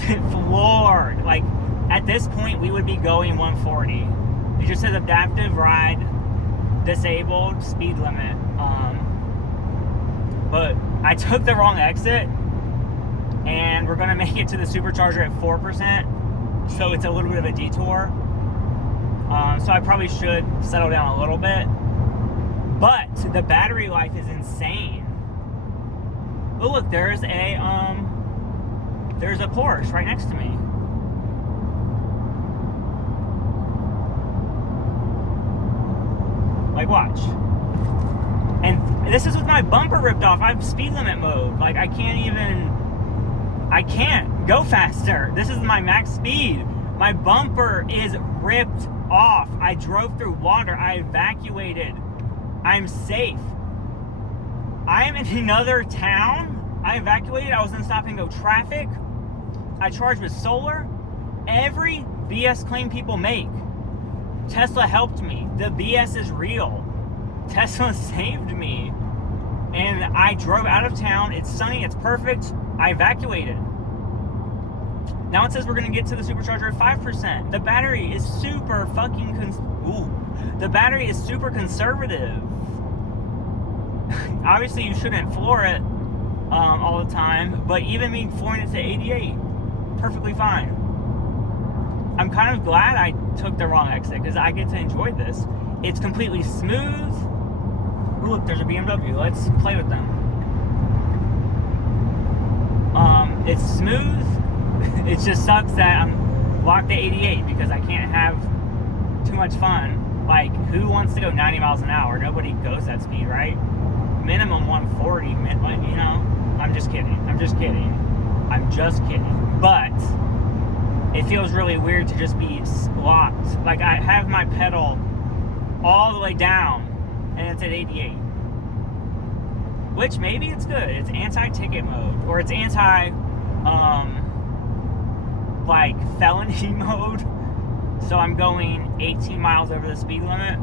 have it floored. Like, at this point, we would be going 140. It just says adaptive ride disabled, speed limit. But I took the wrong exit, and we're gonna make it to the Supercharger at 4%, so it's a little bit of a detour. So I probably should settle down a little bit. But the battery life is insane. Oh look, there's a Porsche right next to me. Like, watch. And this is with my bumper ripped off. I have speed limit mode. Like, I can't go faster. This is my max speed. My bumper is ripped off. I drove through water. I evacuated. I'm safe. I am in another town. I evacuated. I was in stop and go traffic. I charged with solar. Every BS claim people make. Tesla helped me. The BS is real. Tesla saved me. And I drove out of town. It's sunny. It's perfect. I evacuated. Now it says we're going to get to the Supercharger at 5%. The battery is super fucking... The battery is super conservative. Obviously, you shouldn't floor it all the time. But even me flooring it to 88, perfectly fine. I'm kind of glad I took the wrong exit because I get to enjoy this. It's completely smooth. Ooh, look, there's a BMW. Let's play with them. It's smooth. It just sucks that I'm locked at 88 because I can't have too much fun. Like, who wants to go 90 miles an hour? Nobody goes that speed, right? Minimum 140, you know? I'm just kidding. But it feels really weird to just be locked. Like, I have my pedal all the way down and it's at 88. Which, maybe it's good. It's anti-ticket mode. Or it's like felony mode. So I'm going 18 miles over the speed limit,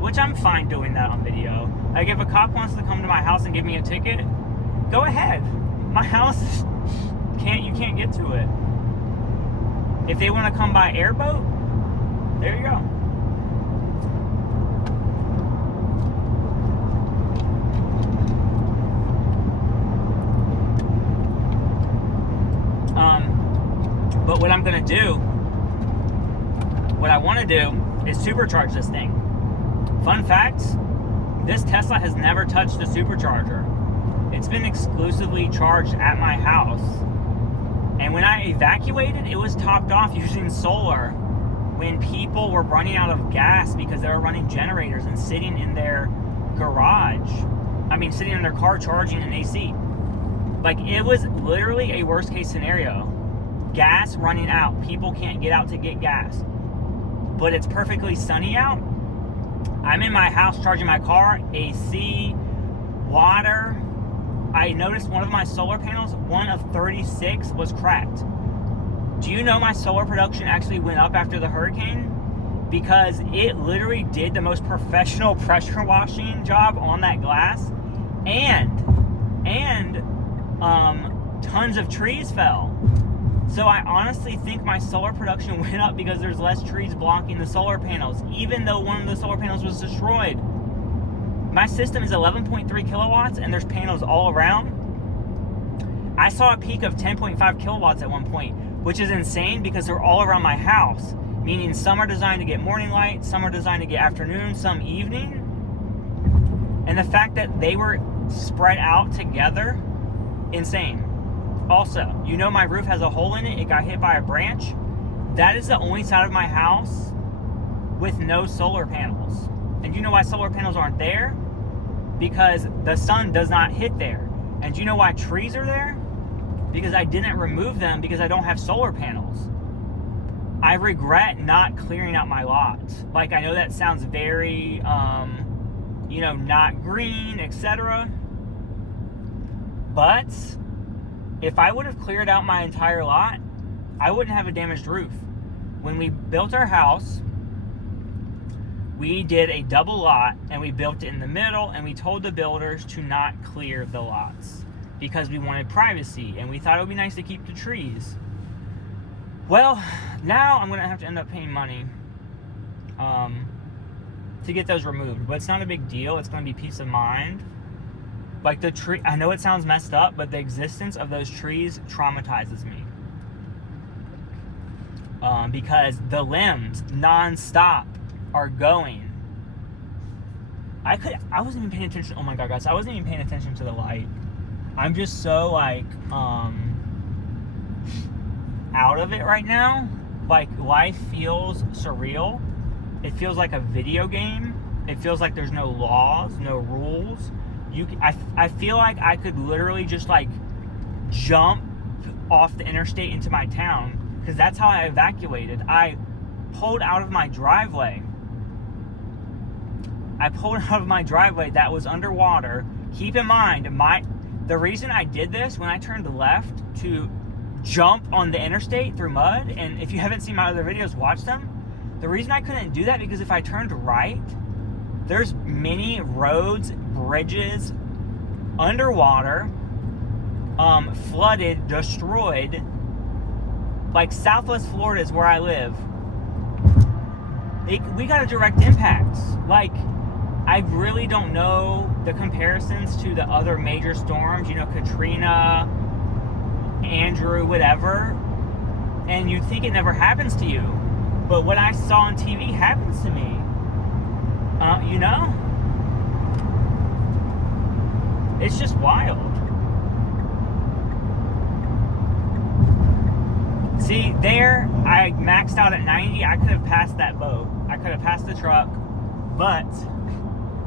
which I'm fine doing that on video. Like, if a cop wants to come to my house and give me a ticket, go ahead. My house, you can't get to it. If they want to come by airboat, there you go. But what I'm going to do, what I want to do is supercharge this thing. Fun fact, this Tesla has never touched the Supercharger. It's been exclusively charged at my house. And when I evacuated, it was topped off using solar when people were running out of gas because they were running generators and sitting in their garage. Sitting in their car charging an AC. Like, it was literally a worst case scenario. Gas running out. People can't get out to get gas. But it's perfectly sunny out. I'm in my house charging my car, AC, water. I noticed one of my solar panels, one of 36, was cracked. Do you know my solar production actually went up after the hurricane? Because it literally did the most professional pressure washing job on that glass, and tons of trees fell. So I honestly think my solar production went up because there's less trees blocking the solar panels, even though one of the solar panels was destroyed. My system is 11.3 kilowatts and there's panels all around. I saw a peak of 10.5 kilowatts at one point, which is insane because they're all around my house. Meaning some are designed to get morning light, some are designed to get afternoon, some evening. And the fact that they were spread out together, insane. Also, you know my roof has a hole in it. It got hit by a branch. That is the only side of my house with no solar panels. And you know why solar panels aren't there? Because the sun does not hit there. And you know why trees are there? Because I didn't remove them because I don't have solar panels. I regret not clearing out my lot. Like, I know that sounds very, not green, etc. But if I would have cleared out my entire lot, I wouldn't have a damaged roof. When we built our house, we did a double lot and we built it in the middle, and we told the builders to not clear the lots because we wanted privacy and we thought it would be nice to keep the trees. Well, now I'm going to have to end up paying money to get those removed. But it's not a big deal. It's going to be peace of mind. Like the tree, I know it sounds messed up, but the existence of those trees traumatizes me. Because the limbs non-stop are going. I wasn't even paying attention. Oh my God, guys, I wasn't even paying attention to the light. I'm just so like out of it right now. Like life feels surreal. It feels like a video game. It feels like there's no laws, no rules. I feel like I could literally just like jump off the interstate into my town, because that's how I evacuated. I pulled out of my driveway. That was underwater. Keep in mind, the reason I did this when I turned left to jump on the interstate through mud, and if you haven't seen my other videos, watch them. The reason I couldn't do that because if I turned right, there's many roads, bridges, underwater, flooded, destroyed. Like Southwest Florida is where I live. We got a direct impact. Like, I really don't know the comparisons to the other major storms, Katrina, Andrew, whatever. And you'd think it never happens to you. But what I saw on TV happens to me. It's just wild. See, there, I maxed out at 90. I could have passed that boat. I could have passed the truck. But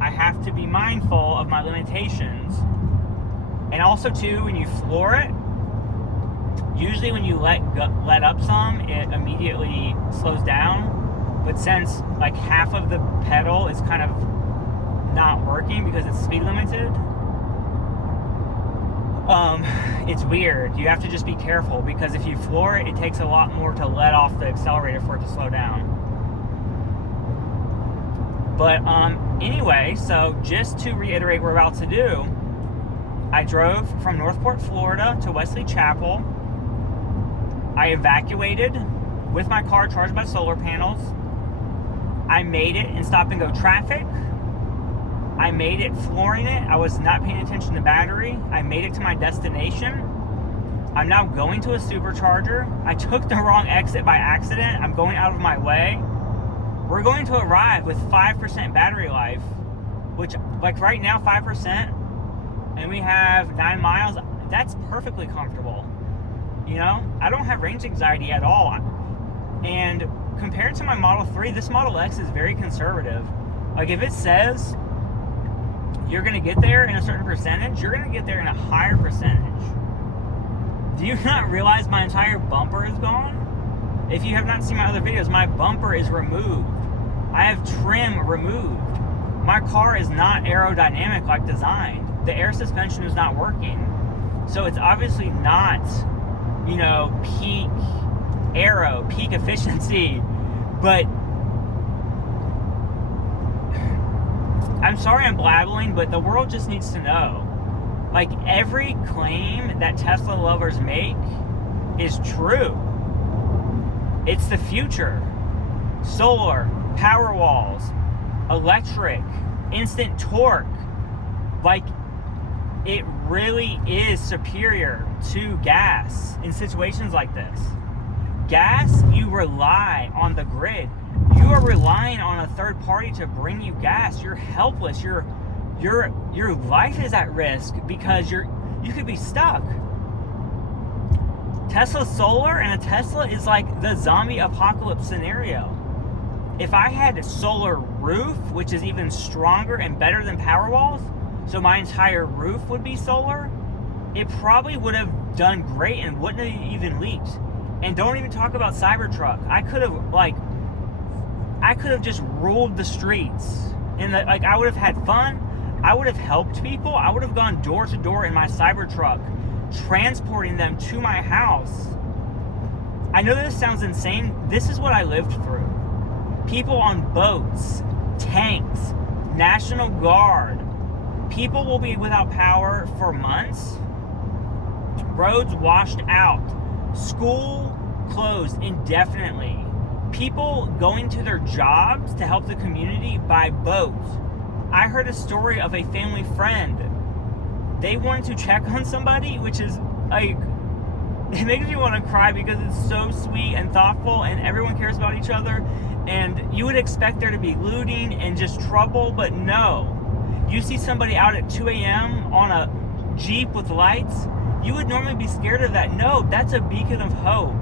I have to be mindful of my limitations. And also, too, when you floor it, usually when you let up some, it immediately slows down. But since like half of the pedal is kind of not working because it's speed limited, it's weird. You have to just be careful, because if you floor it, it takes a lot more to let off the accelerator for it to slow down. But anyway, so just to reiterate what we're about to do, I drove from Northport, Florida to Wesley Chapel. I evacuated with my car charged by solar panels. I made it in stop and go traffic. I made it flooring it. I was not paying attention to battery. I made it to my destination. I'm now going to a supercharger. I took the wrong exit by accident. I'm going out of my way. We're going to arrive with 5% battery life, which, like right now, 5%, and we have 9 miles. That's perfectly comfortable. I don't have range anxiety at all. And compared to my Model 3, this Model X is very conservative. Like, if it says you're going to get there in a certain percentage, you're going to get there in a higher percentage. Do you not realize my entire bumper is gone? If you have not seen my other videos, my bumper is removed. I have trim removed. My car is not aerodynamic like designed. The air suspension is not working. So it's obviously not, peak aero, peak efficiency. But I'm sorry I'm blabbling, but the world just needs to know. Like, every claim that Tesla lovers make is true. It's the future. Solar, power walls, electric, instant torque. Like, it really is superior to gas in situations like this. Gas, you rely on the grid. You are relying on a third party to bring you gas. You're helpless. Your life is at risk because you could be stuck. Tesla solar, and a Tesla is like the zombie apocalypse scenario. If I had a solar roof, which is even stronger and better than Powerwalls, so my entire roof would be solar, it probably would have done great and wouldn't have even leaked. And don't even talk about Cybertruck. I could have just ruled the streets. And I would have had fun. I would have helped people. I would have gone door to door in my Cybertruck, transporting them to my house. I know this sounds insane. This is what I lived through. People on boats, tanks, National Guard. People will be without power for months. Roads washed out. School closed indefinitely. People going to their jobs to help the community by boat. I heard a story of a family friend. They wanted to check on somebody, which is like, it makes me want to cry because it's so sweet and thoughtful and everyone cares about each other. And you would expect there to be looting and just trouble, but no. You see somebody out at 2 a.m. on a Jeep with lights, you would normally be scared of that. No, that's a beacon of hope.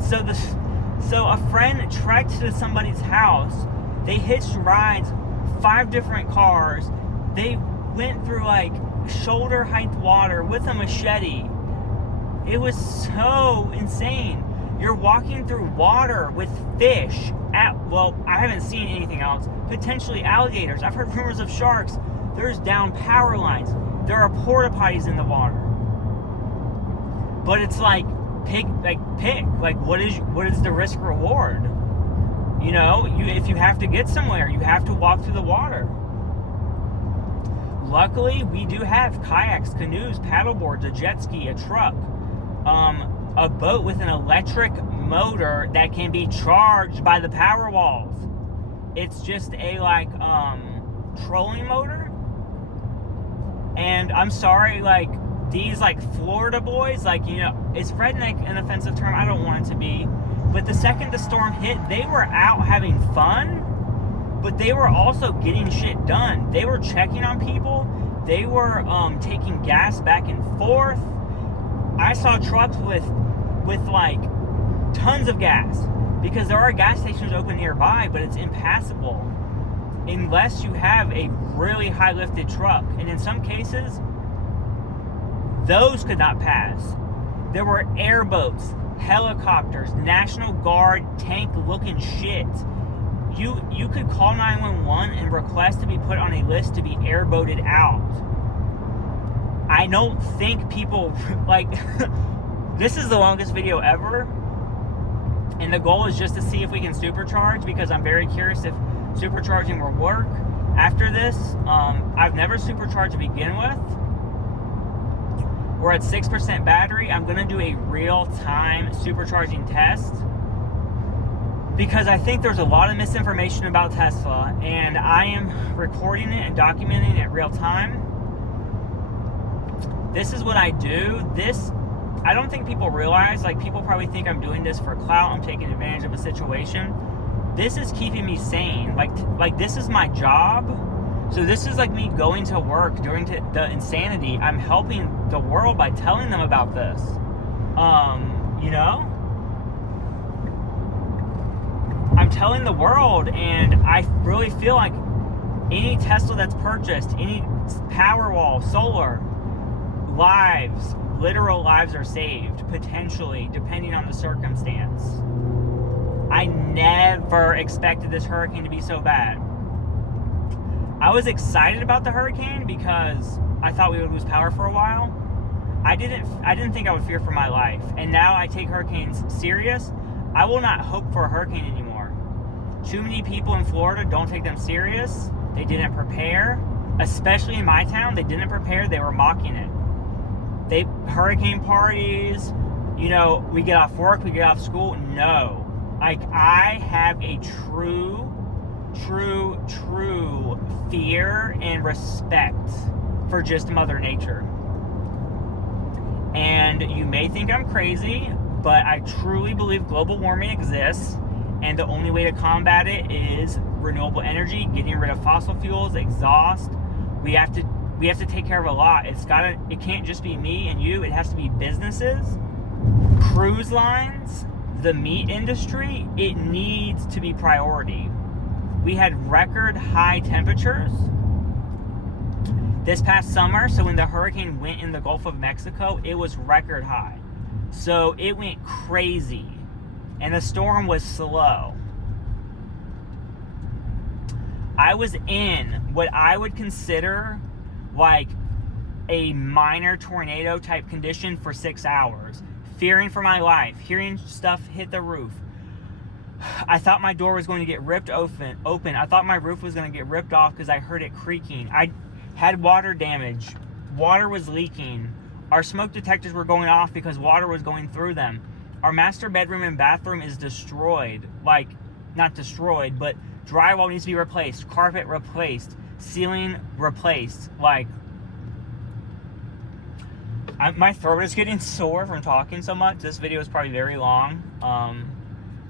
So a friend trekked to somebody's house. They hitched rides, 5 different cars. They went through like shoulder height water with a machete. It was so insane. You're walking through water with fish. I haven't seen anything else. Potentially alligators. I've heard rumors of sharks. There's down power lines. There are porta potties in the water. But it's like pick. Like what is the risk reward? You know, if you have to get somewhere, you have to walk through the water. Luckily, we do have kayaks, canoes, paddleboards, a jet ski, a truck, a boat with an electric motor that can be charged by the power walls. It's just a trolling motor. And I'm sorry, like these Florida boys, is redneck an offensive term? I don't want it to be. But the second the storm hit, they were out having fun, but they were also getting shit done. They were checking on people. They were taking gas back and forth. I saw trucks with tons of gas, because there are gas stations open nearby, but it's impassable unless you have a really high lifted truck. And in some cases, those could not pass. There were airboats, helicopters, National Guard tank looking shit. You could call 911 and request to be put on a list to be airboated out. I don't think people this is the longest video ever, and the goal is just to see if we can supercharge, because I'm very curious if supercharging will work after this. I've never supercharged to begin with. We're at 6% battery. I'm going to do a real-time supercharging test, because I think there's a lot of misinformation about Tesla, and I am recording it and documenting it real time. This is what I do. I don't think people realize, people probably think I'm doing this for clout, I'm taking advantage of a situation. This is keeping me sane. This is my job. So this is me going to work during the insanity. I'm helping the world by telling them about this. I'm telling the world, and I really feel like any Tesla that's purchased, any Powerwall, solar, literal lives are saved, potentially, depending on the circumstance. I never expected this hurricane to be so bad. I was excited about the hurricane because I thought we would lose power for a while. I didn't think I would fear for my life. And now I take hurricanes serious. I will not hope for a hurricane anymore. Too many people in Florida don't take them serious. They didn't prepare. Especially in my town, they didn't prepare. They were mocking it. Hurricane parties, we get off work, we get off school. No. I have a true fear and respect for just Mother Nature. And you may think I'm crazy, but I truly believe global warming exists, and the only way to combat it is renewable energy, getting rid of fossil fuels, exhaust. We have to take care of a lot. It can't just be me and you. It has to be businesses, cruise lines, the meat industry. It needs to be priority. We had record high temperatures this past summer. So when the hurricane went in the Gulf of Mexico, it was record high. So it went crazy, and the storm was slow. I was in what I would consider a minor tornado type condition for 6 hours, fearing for my life, hearing stuff hit the roof. I thought my door was going to get ripped open. I thought my roof was going to get ripped off because I heard it creaking. I had water damage. Water was leaking. Our smoke detectors were going off because water was going through them. Our master bedroom and bathroom is destroyed. Like, not destroyed, but drywall needs to be replaced, carpet replaced, ceiling replaced. Like, my throat is getting sore from talking so much. This video is probably very long,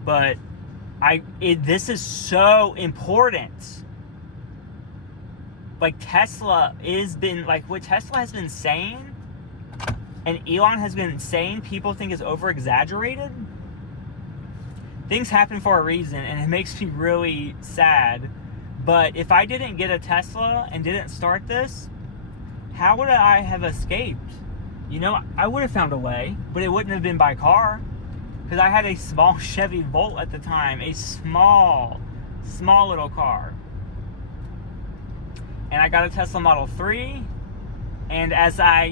but this is so important. Like, Tesla what Tesla has been saying, and Elon has been saying, people think is over exaggerated. Things happen for a reason, and it makes me really sad. But if I didn't get a Tesla and didn't start this, how would I have escaped? You know, I would have found a way, but it wouldn't have been by car. Because I had a small Chevy Volt at the time. A small little car. And I got a Tesla Model 3. And as I,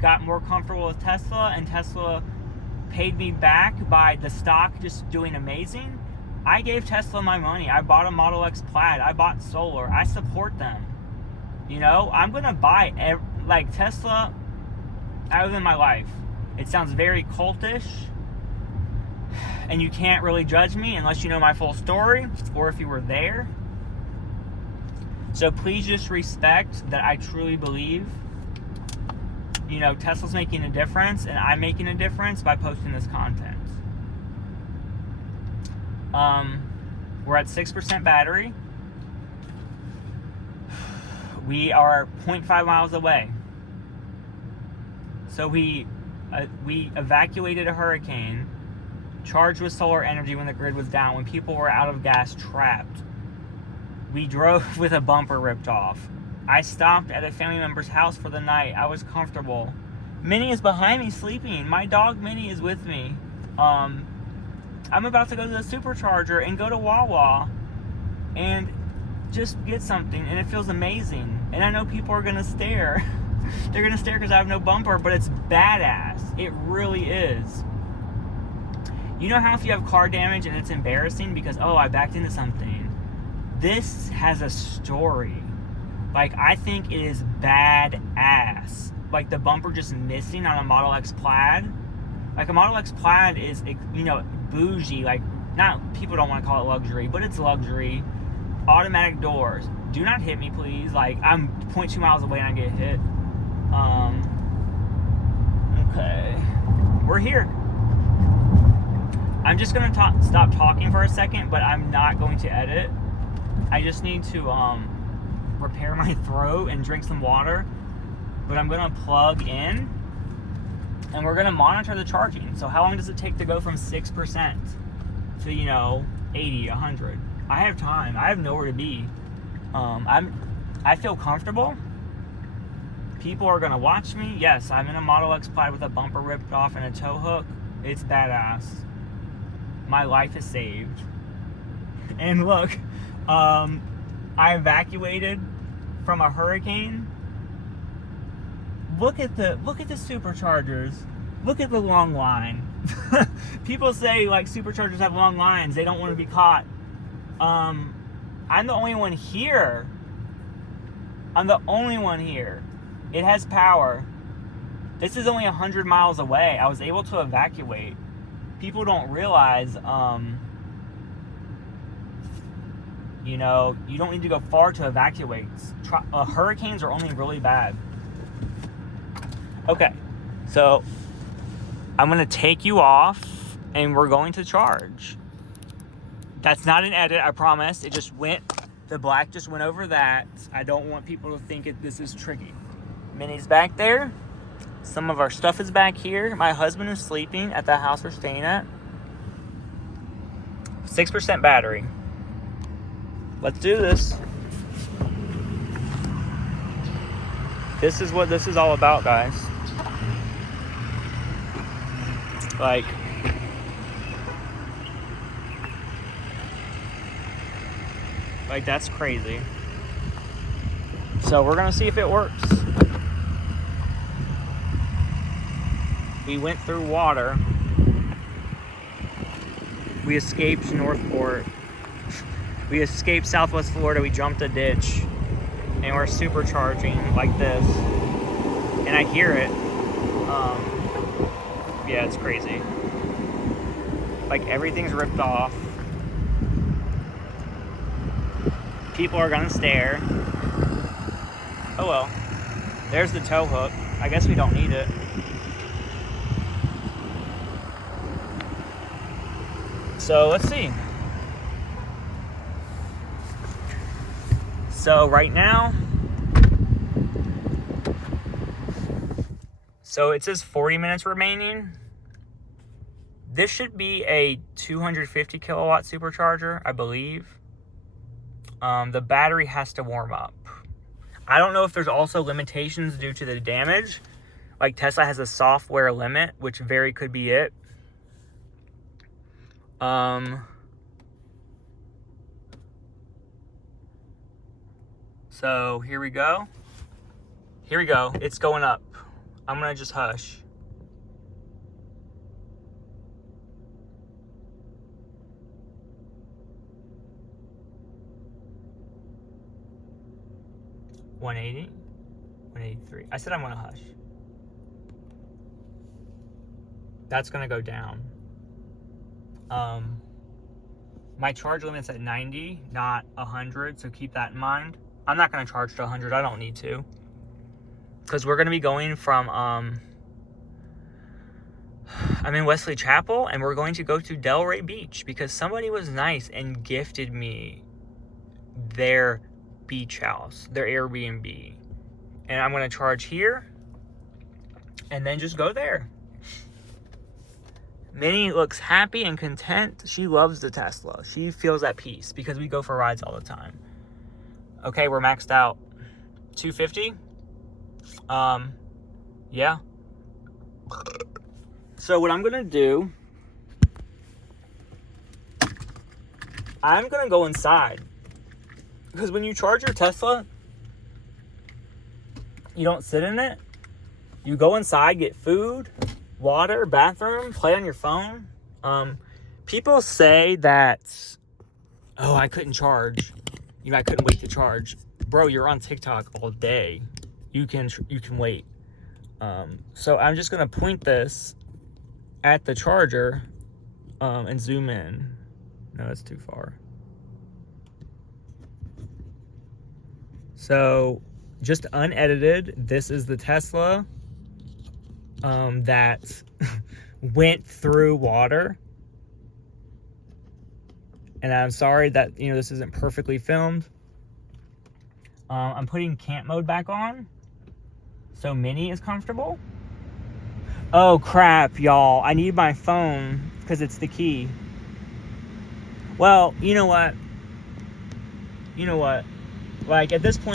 got more comfortable with Tesla, and Tesla paid me back by the stock just doing amazing, I gave Tesla my money. I bought a Model X Plaid. I bought solar. I support them. I'm going to buy Tesla. I live in my life. It sounds very cultish, and you can't really judge me unless you know my full story or if you were there. So please just respect that I truly believe, Tesla's making a difference, and I'm making a difference by posting this content. We're at 6% battery. We are 0.5 miles away. So we evacuated a hurricane, charged with solar energy when the grid was down, when people were out of gas, trapped. We drove with a bumper ripped off. I stopped at a family member's house for the night. I was comfortable. Minnie is behind me sleeping. My dog Minnie is with me. I'm about to go to the Supercharger and go to Wawa and just get something, and it feels amazing. And I know people are going to stare. They're going to stare because I have no bumper, but it's badass. It really is. You know how if you have car damage and it's embarrassing because, I backed into something? This has a story. I think it is badass. The bumper just missing on a Model X Plaid. A Model X Plaid is, bougie. People don't want to call it luxury, but it's luxury. Automatic doors. Do not hit me, please. I'm 0.2 miles away and I get hit. Okay. We're here. I'm just going to stop talking for a second, but I'm not going to edit. I just need to repair my throat and drink some water. But I'm going to plug in, and we're going to monitor the charging. So how long does it take to go from 6% to, 80, 100? I have time. I have nowhere to be. I feel comfortable. People are going to watch me. Yes, I'm in a Model X Plaid with a bumper ripped off and a tow hook. It's badass. My life is saved. And look, I evacuated from a hurricane. Look at the Superchargers. Look at the long line. People say Superchargers have long lines. They don't want to be caught. I'm the only one here. It has power. This is only 100 miles away. I was able to evacuate. People don't realize, you don't need to go far to evacuate. Hurricanes are only really bad. Okay, so I'm going to take you off, and we're going to charge. That's not an edit, I promise. It just went, the black just went over that. I don't want people to think this is tricky. Minnie's back there. Some of our stuff is back here. My husband is sleeping at the house we're staying at. 6% battery. Let's do this. This is what this is all about, guys. That's crazy. So we're gonna see if it works. We went through water. We escaped Northport. We escaped Southwest Florida. We jumped a ditch. And we're supercharging like this. And I hear it. Yeah, it's crazy. Like, everything's ripped off. People are gonna stare. Oh well. There's the tow hook. I guess we don't need it. So let's see. So right now, so it says 40 minutes remaining. This should be a 250 kilowatt supercharger, I believe. The battery has to warm up. I don't know if there's also limitations due to the damage. Like, Tesla has a software limit, which very could be it. So here we go. Here we go. It's going up. I'm gonna just hush. $180, $183. I said I'm gonna hush. That's gonna go down. My charge limit's at 90, not 100, so keep that in mind. I'm not gonna charge to 100, I don't need to. Because we're gonna be going from, I'm in Wesley Chapel, and we're going to go to Delray Beach, because somebody was nice and gifted me their beach house, their Airbnb. And I'm gonna charge here, and then just go there. Minnie looks happy and content. She loves the Tesla. She feels at peace because we go for rides all the time. Okay, we're maxed out. 250. Yeah. So what I'm gonna do, I'm gonna go inside. Because when you charge your Tesla, you don't sit in it. You go inside, get food, water, bathroom, play on your phone. People say that, oh, I couldn't charge. I couldn't wait to charge. Bro, you're on TikTok all day. You can wait. So I'm just gonna point this at the charger and zoom in. No, that's too far. So just unedited, this is the Tesla that went through water. And I'm sorry that, this isn't perfectly filmed. I'm putting camp mode back on, so Minnie is comfortable. Oh crap, y'all. I need my phone because it's the key. Well, you know what? Like, at this point,